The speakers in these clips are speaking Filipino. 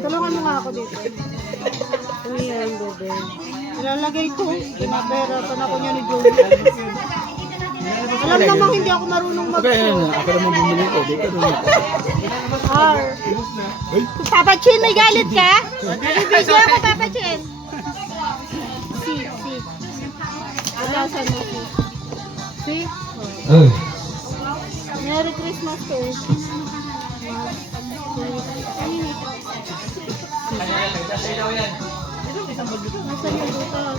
Tulungan mo nga ako dito. Ano yan, bebe? Ilalagay ko. Pinapahirapan ako niya ni Joey. Alam namang hindi ako marunong mag-show. Ako naman bumili ko. Dito naman. Papa Chin, may galit ka? Nabibigyan ako, Papa Chin. Si. Alasan mo si. Si? Merry Christmas to you. Nasaan yung butas?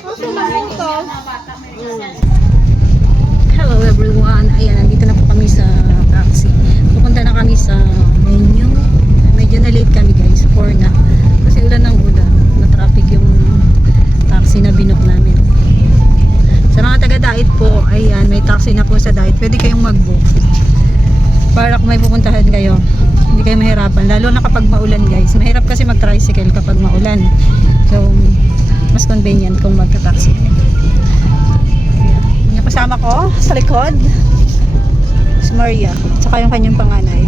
Nasaan yung butas? Hello everyone. Ayan, nandito na po kami sa taxi. Pupunta na kami sa venue. Medyo na late kami guys, 4 na. Kasi ulan ng ulan. Na-traffic yung taxi na binook namin. Sa mga taga-Dait po, ayan, may taxi na po sa Dait. Pwede kayong mag-book. Para kung may pupuntahan kayo, hindi kayo mahirapan. Lalo na kapag maulan guys. Mahirap kasi mag-tricycle kapag maulan. So, mas convenient kung magka-taxi. Yung kasama ko sa likod si Maria, tsaka yung kanyang panganay.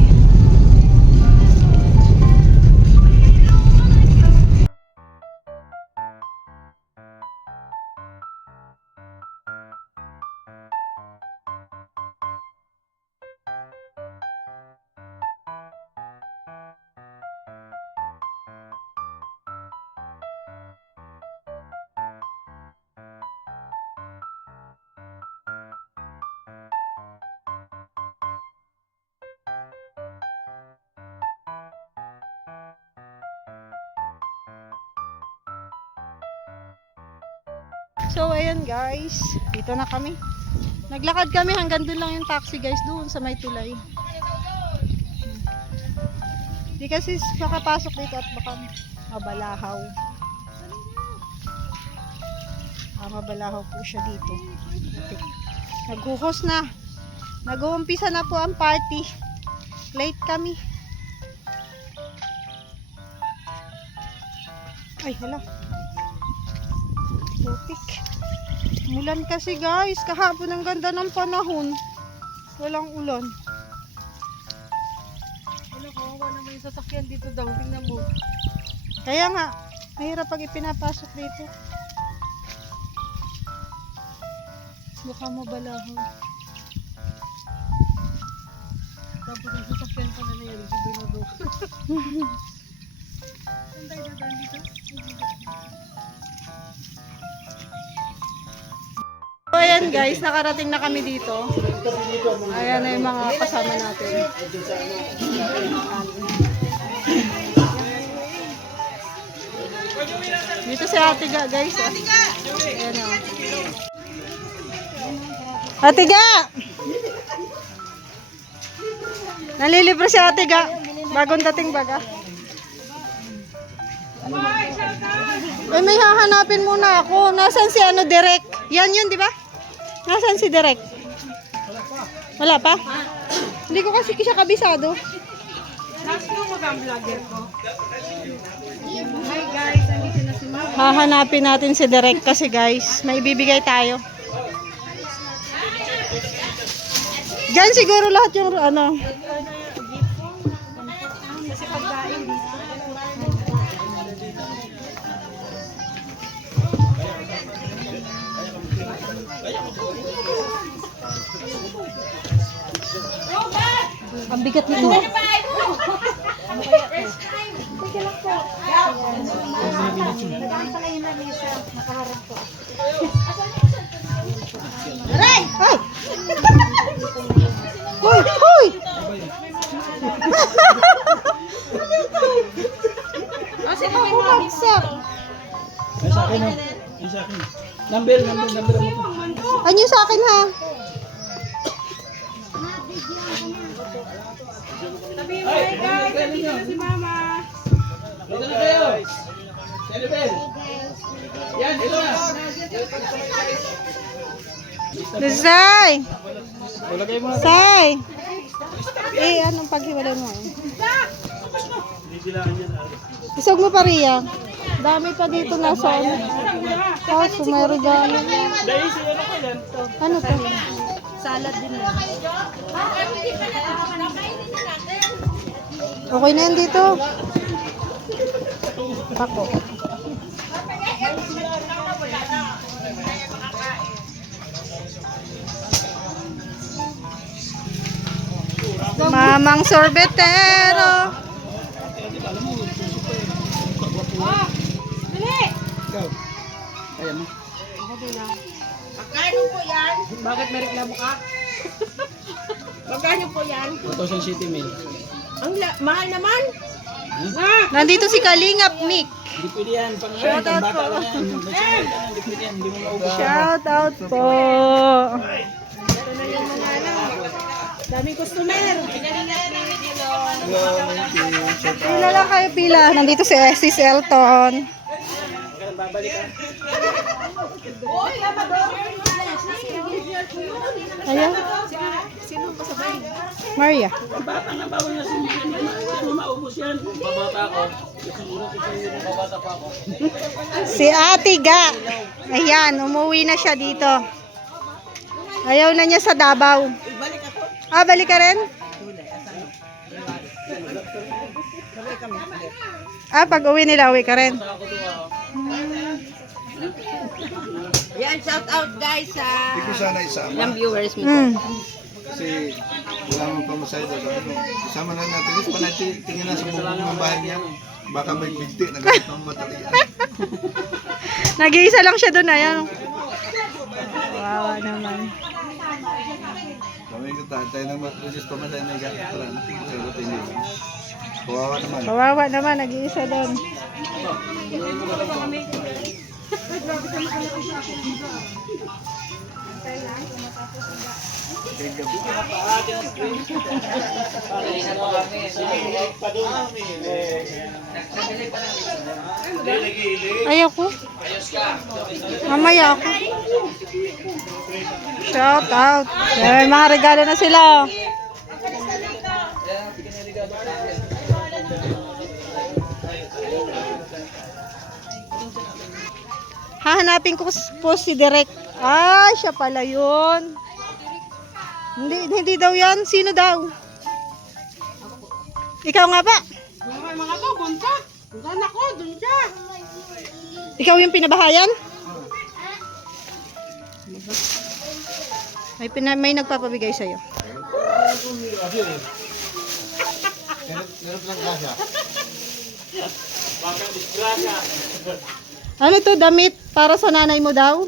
So ayan guys, dito na kami. Naglakad kami hanggang doon lang yung taxi guys, doon sa may tulay. Di kasi kakapasok dito at baka mabalahaw. Mabalahaw po siya dito. Naghuhos na. Nag-uumpisa na po ang party. Late kami. Ay hala. Putik. Mulan kasi guys. Kahapon ang ganda ng panahon. Walang ulan. Ano, kawawa naman yung sasakyan dito daw. Tingnan mo. Kaya nga, mahirap pag ipinapasok dito. Baka mabalahaw. Tapos ang sasakyan pa na yan. Siguro daw. Saan tayo dadaan dito? So ayan guys, nakarating na kami dito. Ayan na yung mga kasama natin. Dito si Ate Ga guys. Ayan o. Ate Ga! Nalilibre si Ate Ga. Bagong dating baga. Eh, may hahanapin muna ako. Nasaan si ano, Derek? Yan yun, di ba? Nasaan si Derek? Wala pa? Hindi ko kasi siya kabisado. Nasaan mo ba ang vlogger ko? Hi guys, andito na si Mama. Hahanapin natin si Derek kasi guys, may ibibigay tayo. Diyan siguro lahat yung ano. Kasi pagkain dito. Ang bigat nito. Aray! Ay! Hoy! Hoy! Kasi Ako bumagsak. Ay, sa akin, oh. Ay, sa akin. Number mo to. Anyo sa akin ha? sabihin mo, hi guys, andito na si Mama. Dito na kayo. Celebrate. Yan, dito na. Say! Lagay mo. Say! Eh, anong paghiwalay mo? Isog mo pa riya. Dami pa dito nasa ano. Kaso may regalo. Ano to? Salad din na. Okay na yan dito. Ako. Mamang sorbetero. Ayan mo. Magkano po yan? Bakit may reklamo ka? Magkano po yan? 1,000 city mil. Mahal naman. Nandito si Kalingap Nick. Hindi pwede yan. Shout out Bata po. lang yan. Hindi pwede yan. Hindi mo maubos yan. Shout out po. Daming customer. Pila lang kayo, pila. Nandito si Sis Elton. Ayan. Sino ang kasabay? Maria. Bata nga bawal na hindi mo maubos yan. Babata ako. Siguro ko sa iyo babata pa ako. Si Ate Ga. Ayan, umuwi na siya dito. Ayaw na niya sa Davao. Ah, balik ka rin? Ah, pag uwi nila, uwi ka rin. Yan, shout out guys sa Hindi ko sana isama ilang viewers mo. kasi wala mong pamasahe doon. Isama na natin. Kasi pa natin tingin na sa bubong ng bahay niya. Baka may bigti na gamit ng baterya. Nag-iisa lang siya doon, ayan. Wawa naman. Kami ko tayo na mag-reduce pamasahe na gamit. Para natin sa rutin nila. Kawawa naman. Kawawa naman, nag-iisa doon. Ayoko. Mamaya ako. Shout out. May mga regalo na sila. Hahanapin ko po si Direk. Ah, siya pala yun. Hindi daw yan. Sino daw? Ikaw nga ba? Mga to, bunta. Doon ako, doon ka. Ikaw yung pinabahayan? May nagpapabigay sa'yo. Ano to, damit para sa nanay mo daw?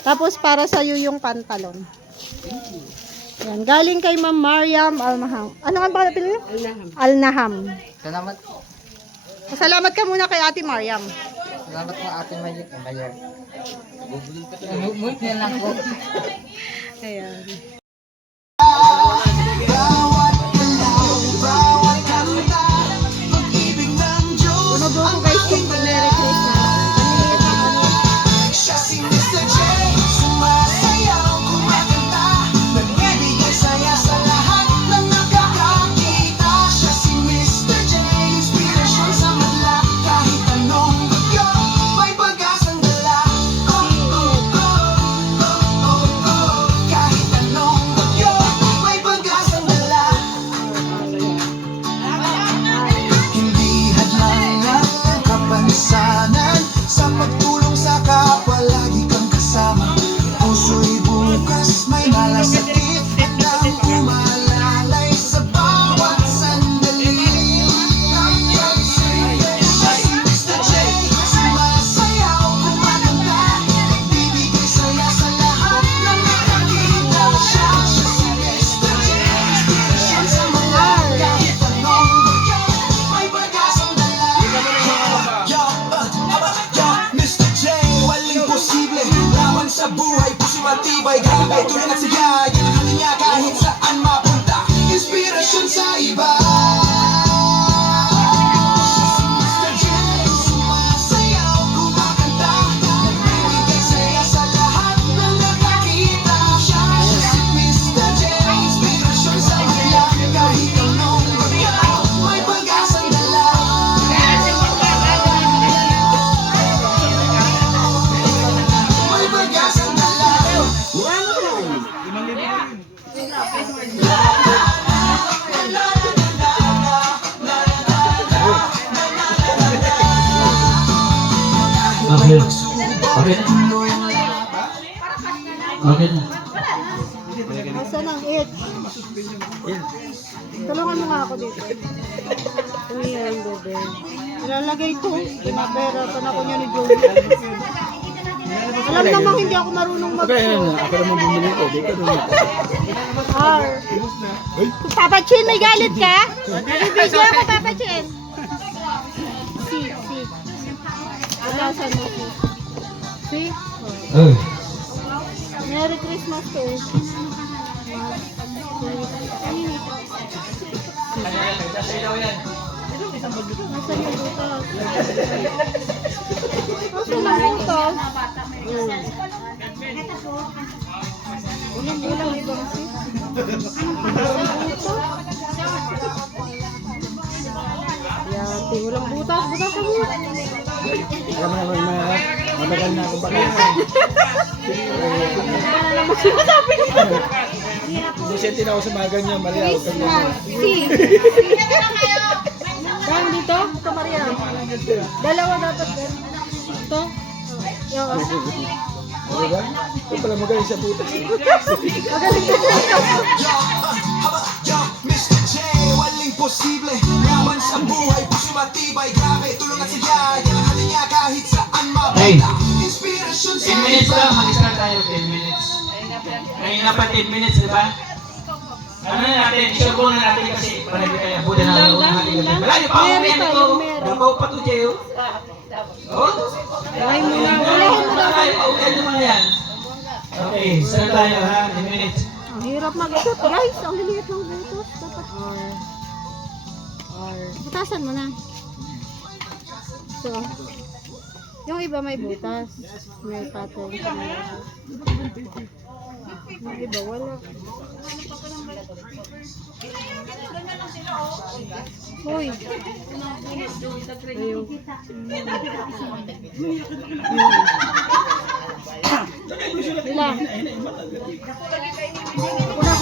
Tapos para sa'yo yung pantalon. Yan, galing kay Ma'am Mariam Almaham. Ano nga ba pala yun? Alnaham. Salamat po. Salamat ka muna kay Ate Mariam. Salamat po Ate Magic. Mayor. Move niya lang po. Ayan. Tumabong ko guys kung Merry Christmas. Siya si Mr. J, sumasayaw, kumakanta, nagbibigay saya sa lahat ng nakakakita. Siya si Mr. J, inspirasyon sa madla, kahit anong bagyo, may pag-asang dala. Oh, oh, oh, oh, oh, oh, kahit anong bagyo, may pag-asang dala. Hindi hadlang ang kapansanan sa pagtulong sa kapwa, lagi kang kasama. Puso'y bukas, may malasakit at umalalay sa bawat sandali. Siya si Mr. J, sumasayaw, kumakanta, nagbibigay saya sa lahat ng nakakita. Siya si Mr. J, inspirasyon sa mga kahit anong bagyo, may pag-asang dala. Mr. J, walang posible. Laban sa buhay, puso matibay. Grabe, tulad at siya, yan ang kanya kahit saan mapunta. Inspirasyon sa iba. Mr. J, sumasayaw, kumakanta, nagbibigay saya sa lahat ng nakakita. Siya si Mr. J, inspirasyon sa kanila, kahit anong bagyo, may pag-asang dala. May pag-asang dala. Okay. Okay na. Okay na. Asan ang it? Tulungan mo nga ako dito. Umiyan, bebe. Ilalagay ko. Pinapahirapan ako niya ni Joey. Alam namang hindi ako marunong mag-show. Ako naman bumili ko. Di ka naman. Papa Chin, may galit ka? Bibigyan ako, Papa Chin. Si. Atasan mo si. Si? Oh. Merry Christmas to eh. Nasaan yung butas? Nasaan ang butas? Ulang ibang si. Yati, walang butas. Butas sa butas. Alam mo naman matagal na akong bakit. Busente na ako sa mga ganyan, Maria. Huwag kang Christmas. Si. Bang dito? Ito, Maria. Dalawa dapat din. Ito? Yung diba? Ito pala magaling sa butas. magaling ka Yo, Mr. J, walang posible. Laban sa buhay, puso matibay. Grabe, tulungan siya. Yan ang kanya kahit saan mabala. Inspirasyon sa 10 minutes lang, mag-start tayo. 10 minutes. Ngayon na pa 10 minutes, di ba? Ano na natin, isyogo na natin kasi para hindi tayo abutin na lang natin. Malayo pa ako yan ito. Dabaw pa ito, Jeo. Oh? Ay mo na. Wala tayo, pauwihan yung mga yan. Okay, start tayo ha, 10 minutes. Ang hirap mag-isip. Guys, ang liliit ng butas. Dapat butasan mo na. So, yung iba may butas. May pattern. Yung iba wala. Hoy. Ayun. Ilang? Kuna.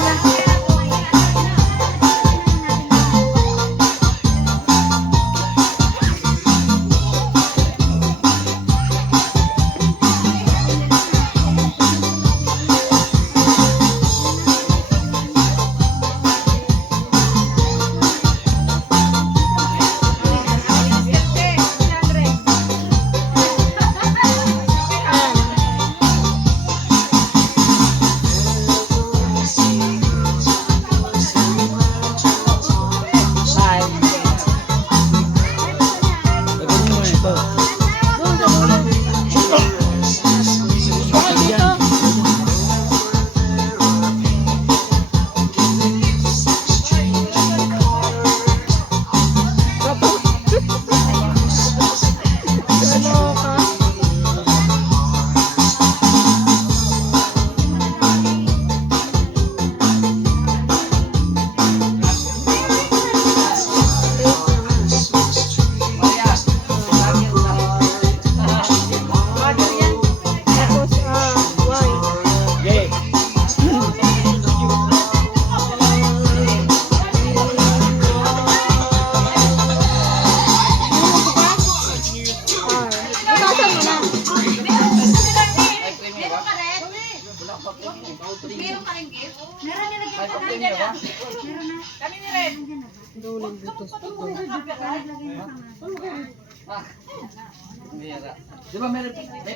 Di ba may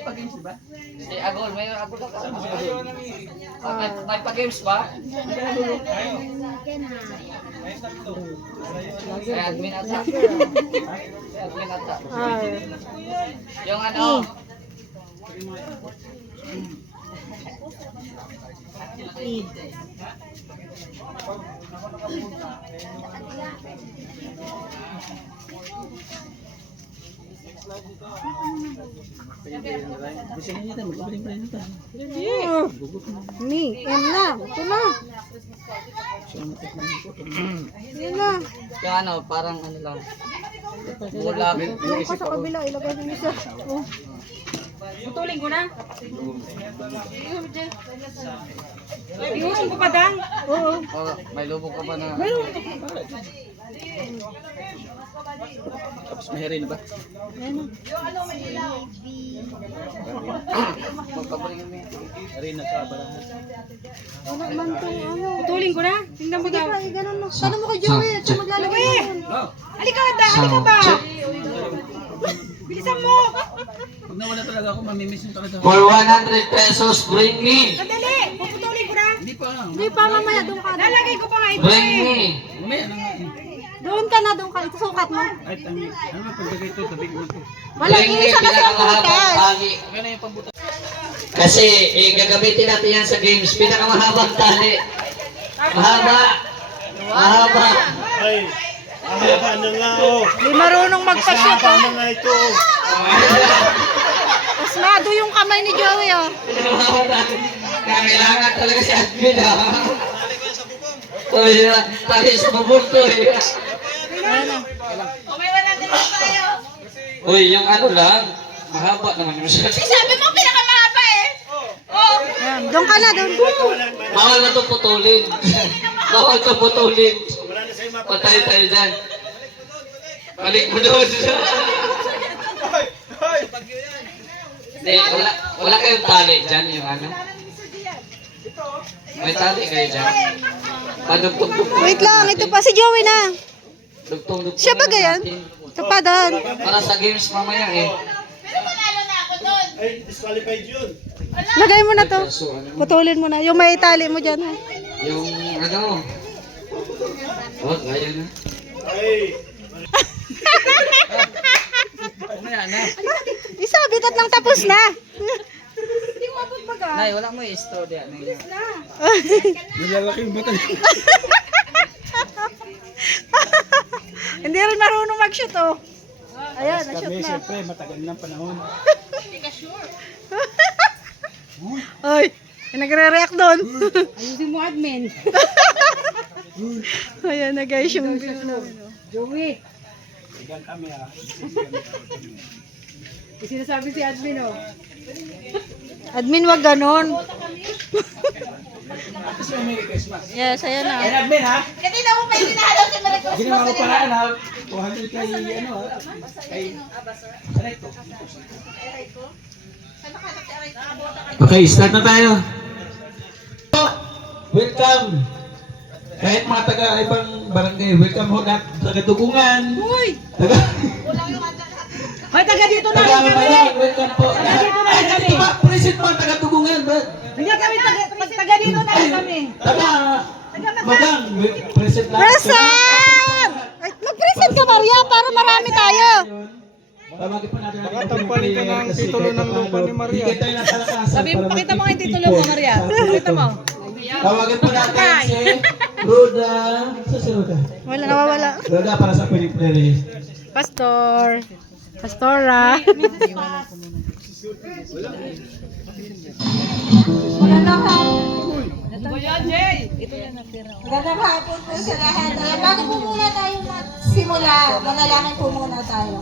pag-games, di ba? Si Agol, may Agol ka kasama si Agol. May pag-games ba? Ay, admin ata. Admin ata. Yung ano? Mi, yan na. Ito na. Yan na. Kaya ano, parang ano lang. Bulag. Yung ka sa kabila, ilagay mo isa. Oh. Putulin ko na. Iusin ko pa, Dan. Oo. Oh, may lubog ka pa na. Tapos may na ba? Magpaparingan mo yan. Herin na sa barahan. Wala man tong ano. Putulin ko na. Tingnan mo Sige daw. pa, ganun mo. Tanong mo kay Joey, at siya maglalagay doon. Oh, Halika da, halika ba? Bilisan mo. pag nawala talaga ako, mamimiss mo talaga ako. For 100 pesos, bring me. Sandali. Puputulin ko na. Hindi pa. Hindi pa, mamaya doon ka. Lalagay ko pa nga ito Bring eh. me. Mamaya na nga. Doon ka na, doon ka. Isusukat mo. Ay, tangi. Ano ba pagdagay ito? Tabi ko ito. Wala, Bring me, isa kasi ang pinakamahabang butas. tali. Ano yung pambutas? Kasi gagamitin natin yan sa games. Pinakamahabang tali. Mahaba. Mahaba. Ay, mahaba na nga oh. Hindi marunong magpa-shoot. Mahaba na nga ito oh. Pasmado yung kamay ni Joey, oh. Pinakamahabang tali. Kailangan talaga si admin ha. Uy, tali sa bubong to eh. Uy, yung ano lang. Mahaba naman yung shot. Ayan, doon ka na, doon. Bawal na ito putulin. Bawal ito putulin. Patay tayo dyan. Balik mo doon. Hindi, wala kayong tali dyan yung ano. May tali kayo dyan. Padugtong-dugtong. Wait lang, ito pa si Joey na. Dugtong-dugtong. Siya ba ganyan? Ito pa doon. Para sa games mamaya eh. Ay, disqualified yun. Lagay mo na to. So, ano, Putulin mo na. Yung may tali mo dyan, ha. yung ano. Oh, gaya na. Ay, Mamaya na. Isabit at nang tapos na. Nay, wala mo yung straw diyan. nilalaki yung bata. Hindi rin marunong mag-shoot, oh. Ayan, na-shoot na. Siyempre, matagal ng panahon. Ay, nagre-react doon. Ayusin mo, admin. Ayan na guys yung view namin. Oh. Joey. Igan kami ah. May sinasabi si admin, oh. Admin, wag ganon. Yes, ayan na. Ay, admin ha? Ginawa ko paraan ha? 200 kay ano ha? Kay... Okay, start na tayo. Welcome. Kahit mga taga-ibang barangay, welcome ho na taga-Dugungan. Uy! Taga... Hoy, taga dito na Taga kami. Mayan, welcome po. Dito na Ay, kami. ito ba? Present mo ang taga-Dugungan ba? Hindi kami taga dito na kami. Taga... Magang, present lang. Present! Ay, mag-present ka, Maria, para marami tayo. Tawagin pa natin Baka tagpali ka ng titulo ng lupa ni Maria. Bigyan tayo ng kalakasan. Sabi, pakita mo nga yung titulo mo, Maria. Pakita mo. Tawagin po natin si Ruda. Saan si Ruda? Wala, nawawala. Ruda para sa Pili-Pili. Pastor. Pastora. Magandang hapon po sa lahat. Bago po muna tayo magsimula, manalangin po muna tayo.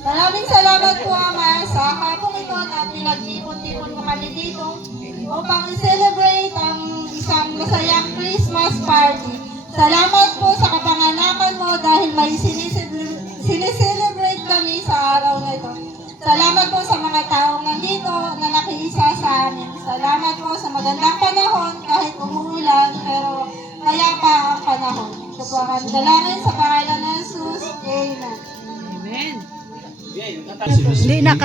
Maraming salamat po, Ama, sa hapong ito na pinag-ipon-tipon mo kami dito upang i-celebrate ang isang masayang Christmas party. Salamat po sa kapanganakan mo dahil may sineselebrate kami sa araw na ito. Salamat po sa mga taong nandito na nakiisa sa amin. Salamat po sa magandang panahon kahit umuulan pero mayapa ang panahon. Ito po ang dalangin sa pangalan ng Jesus. Amen. Amen. Hindi na